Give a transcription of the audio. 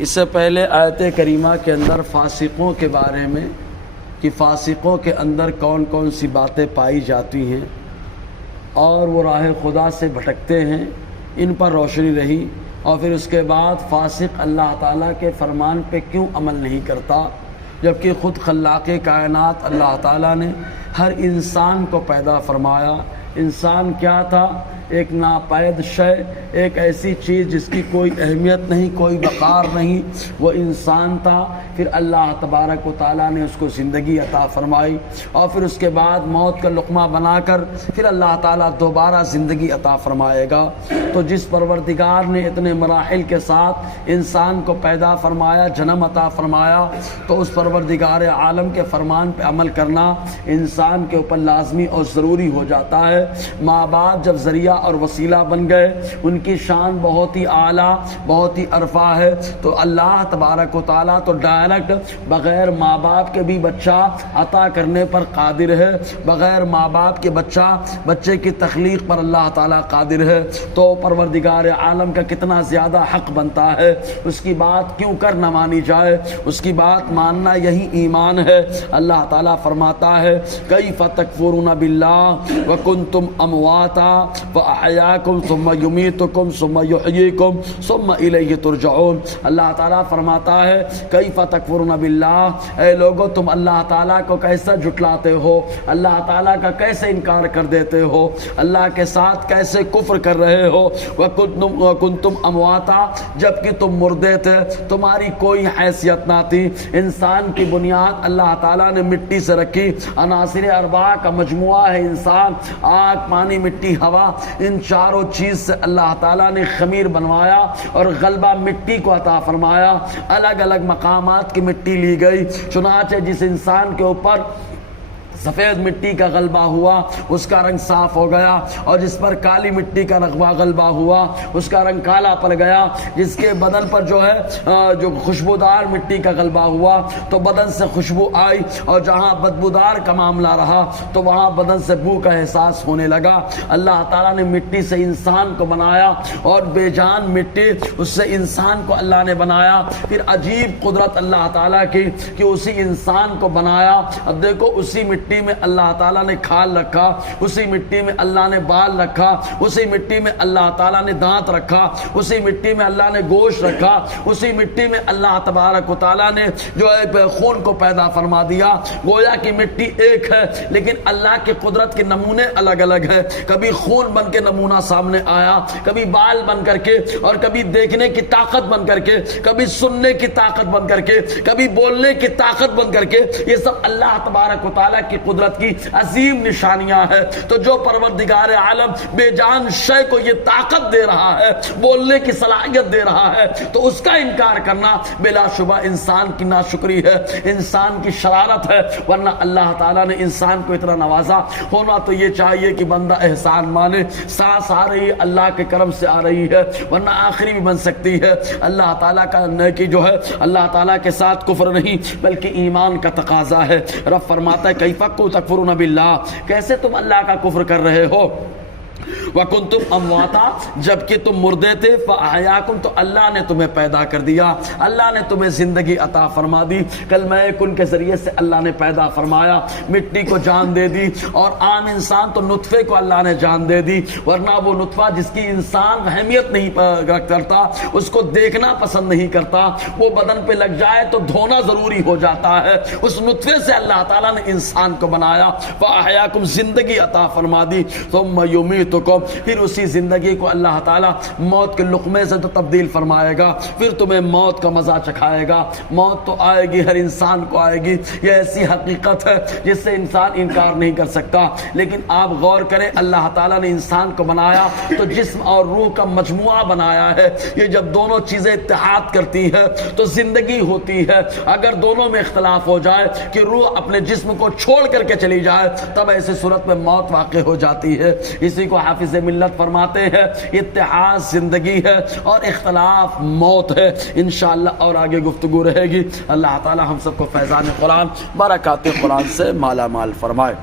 اس سے پہلے آیت کریمہ کے اندر فاسقوں کے بارے میں کہ فاسقوں کے اندر کون کون سی باتیں پائی جاتی ہیں اور وہ راہ خدا سے بھٹکتے ہیں، ان پر روشنی رہی، اور پھر اس کے بعد فاسق اللہ تعالیٰ کے فرمان پہ کیوں عمل نہیں کرتا، جبکہ خود خلاق کائنات اللہ تعالیٰ نے ہر انسان کو پیدا فرمایا۔ انسان کیا تھا؟ ایک ناپید شے، ایک ایسی چیز جس کی کوئی اہمیت نہیں، کوئی وقار نہیں، وہ انسان تھا۔ پھر اللہ تبارک و تعالیٰ نے اس کو زندگی عطا فرمائی، اور پھر اس کے بعد موت کا لقمہ بنا کر پھر اللہ تعالیٰ دوبارہ زندگی عطا فرمائے گا۔ تو جس پروردگار نے اتنے مراحل کے ساتھ انسان کو پیدا فرمایا، جنم عطا فرمایا، تو اس پروردگار عالم کے فرمان پہ عمل کرنا انسان کے اوپر لازمی اور ضروری ہو جاتا ہے۔ ماں باپ جب ذریعہ اور وسیلہ بن گئے، ان کی شان بہت ہی اعلیٰ، بہت ہی عرفہ ہے، تو اللہ تبارک و تعالیٰ تو ڈائریکٹ بغیر ماں باپ کے بھی بچہ عطا کرنے پر قادر ہے، بغیر ماں باپ کے بچے کی تخلیق پر اللہ تعالیٰ قادر ہے۔ تو پروردگار عالم کا کتنا زیادہ حق بنتا ہے، اس کی بات کیوں کر نہ مانی جائے، اس کی بات ماننا یہی ایمان ہے۔ اللہ تعالیٰ فرماتا ہے کیف تکفرون باللہ وکنتم امواتا فاحیاکم ثم یمیتکم ثم یحییکم ثم الیہ ترجعون۔ اللہ تعالیٰ فرماتا ہے کیف تکفرون باللہ، اے لوگو تم اللہ تعالیٰ کو کیسے جھٹلاتے ہو، اللہ تعالیٰ کا کیسے انکار کر دیتے ہو، اللہ کے ساتھ کیسے کفر کر رہے ہو، وکنتم امواتا، جبکہ تم مردے تھے، تمہاری کوئی حیثیت نہ تھی۔ انسان کی بنیاد اللہ تعالیٰ نے مٹی سے رکھی، عناصر اربعہ کا مجموعہ ہے انسان، آگ، پانی، مٹی، ہوا، ان چاروں چیز سے اللہ تعالیٰ نے خمیر بنوایا اور غلبہ مٹی کو عطا فرمایا۔ الگ الگ مقامات کی مٹی لی گئی، چنانچہ جس انسان کے اوپر سفید مٹی کا غلبہ ہوا اس کا رنگ صاف ہو گیا، اور جس پر کالی مٹی کا غلبہ ہوا اس کا رنگ کالا پڑ گیا۔ جس کے بدن پر جو خوشبودار مٹی کا غلبہ ہوا تو بدن سے خوشبو آئی، اور جہاں بدبودار کا معاملہ رہا تو وہاں بدن سے بو کا احساس ہونے لگا۔ اللہ تعالیٰ نے مٹی سے انسان کو بنایا، اور بے جان مٹی، اس سے انسان کو اللہ نے بنایا۔ پھر عجیب قدرت اللہ تعالیٰ کی کہ اسی انسان کو بنایا۔ اب دیکھو اسی مٹی میں اللہ تعالیٰ نے کھال رکھا، اسی مٹی میں اللہ نے بال رکھا، اسی مٹی میں اللہ تعالیٰ نے دانت رکھا، اسی مٹی میں اللہ نے گوشت رکھا، اسی مٹی میں اللہ تبارک و تعالیٰ نے جو ہے خون کو پیدا فرما دیا۔ گویا کہ مٹی ایک ہے لیکن اللہ کی قدرت کے نمونے الگ الگ ہیں۔ کبھی خون بن کے نمونہ سامنے آیا، کبھی بال بن کر کے، اور کبھی دیکھنے کی طاقت بن کر کے، کبھی سننے کی طاقت بن کر کے، کبھی بولنے کی طاقت بن کر کے۔ یہ سب اللہ تبارک و تعالیٰ کی قدرت کی عظیم نشانیاں ہیں۔ تو جو پروردگار عالم بے جان شے کو یہ طاقت دے رہا ہے، بولنے کی صلاحیت دے رہا ہے، تو اس کا انکار کرنا بلا شبہ انسان کی ناشکری ہے، انسان کی شرارت ہے۔ ورنہ اللہ تعالیٰ نے انسان کو اتنا نوازا، ہونا تو یہ چاہیے کہ بندہ احسان مانے۔ سانس آ رہی ہے اللہ کے کرم سے آ رہی ہے، ورنہ آخری بھی بن سکتی ہے۔ اللہ تعالیٰ کا نیکی جو ہے اللہ تعالیٰ کے ساتھ کفر نہیں بلکہ ایمان کا تقاضا ہے۔ رب فرماتا ہے کیف تکفرون باللہ، کیسے تم اللہ کا کفر کر رہے ہو، وکنتم امواتا، جبکہ تم مردے تھے، فاحیاکم، تو اللہ نے تمہیں پیدا کر دیا، اللہ نے تمہیں زندگی عطا فرما دی۔ کلمہ کن کے ذریعے سے اللہ نے پیدا فرمایا، مٹی کو جان دے دی، اور عام انسان تو نطفے کو اللہ نے جان دے دی، ورنہ وہ نطفہ جس کی انسان اہمیت نہیں کرتا، اس کو دیکھنا پسند نہیں کرتا، وہ بدن پہ لگ جائے تو دھونا ضروری ہو جاتا ہے۔ اس نطفے سے اللہ تعالیٰ نے انسان کو بنایا، فاحیاکم، زندگی عطا فرما دی، ثم یمیتکم، پھر اسی زندگی کو اللہ تعالیٰ موت کے لقمے سے تو تبدیل فرمائے گا، پھر تمہیں موت کا مزہ چکھائے گا۔ موت تو آئے گی، ہر انسان کو آئے گی، یہ ایسی حقیقت ہے جس سے انسان انکار نہیں کر سکتا۔ لیکن آپ غور کریں، اللہ تعالیٰ نے انسان کو بنایا تو جسم اور روح کا مجموعہ بنایا ہے۔ یہ جب دونوں چیزیں اتحاد کرتی ہیں تو زندگی ہوتی ہے۔ اگر دونوں میں اختلاف ہو جائے کہ روح اپنے جسم کو چھوڑ کر کے چلی جائے تب ایسی صورت میں موت واقع ہو جاتی ہے۔ اسی کو حافظ ملت فرماتے ہیں اتحاد زندگی ہے اور اختلاف موت ہے۔ انشاءاللہ اور آگے گفتگو رہے گی۔ اللہ تعالی ہم سب کو فیضان قرآن، برکات قرآن سے مالا مال فرمائے۔